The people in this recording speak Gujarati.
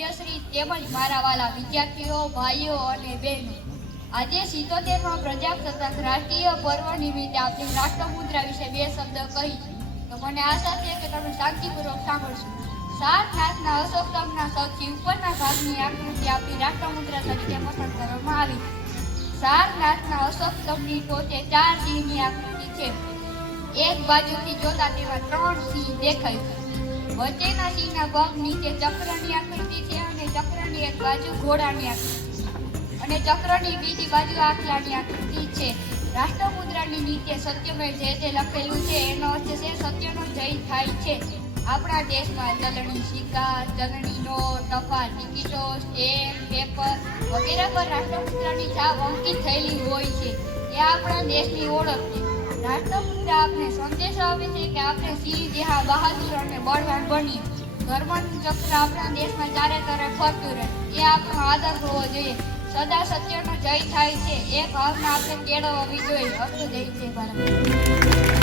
પૂજ્યશ્રી તેમજ મારા વાલા વિદ્યાર્થીઓ, ભાઈઓ અને બહેનો, આજે 77મા પ્રજાસત્તાક રાષ્ટ્રીય પર્વ નિમિત્તે આપણી રાષ્ટ્રમુદ્રા વિશે 2 શબ્દ કહી તો મને આશા છે કે તમે શાંતિપૂર્વક સાંભળશો. 7 નાથના અશોક સ્તંભના સૌથી ઉપરના ભાગની આકૃતિ આપણી રાષ્ટ્રમુદ્રા તરીકે પસંદ કરવામાં આવી. સારનાથના અશોક સ્તંભની ટોચે 4 સિંહની આકૃતિ છે. એક બાજુથી જોતા તેમાં 3 સિંહ દેખાય છે. વચ્ચેના સિંહના પગ નીચે ચક્રની આકૃતિ છે અને ચક્રની એક બાજુ ઘોડાની આકૃતિ અને ચક્રની બીજી બાજુ આખલાની આકૃતિ છે. રાષ્ટ્રમુદ્રાની નીચે સત્યમેવ જયતે લખેલું છે. એનો અર્થ છે સત્યનો જય થાય છે. આપણા દેશમાં ચલણી સિક્કા, ચલણી નોટ, ટપાલ ટિકિટો, સ્ટેમ્પ, પેપર વગેરે પર રાષ્ટ્રમુદ્રાની છાપ અંકિત થયેલી હોય છે. એ આપણા દેશની ઓળખ છે. રાષ્ટ્રમુદ્રા આપણે સંદેશો આપે છે કે આપણે સિંહ જેવા બહાદુર અને બળવાન બનીએ. ધર્મનું ચક્ર આપણા દેશમાં ચારે તરફ ફરતું રહે એ આપણો આદર હોવો જોઈએ. સદા સત્યનો જય થાય છે એ ભાવના આપણે કેળવવી જોઈએ. અસ્તુ. જય ભારત.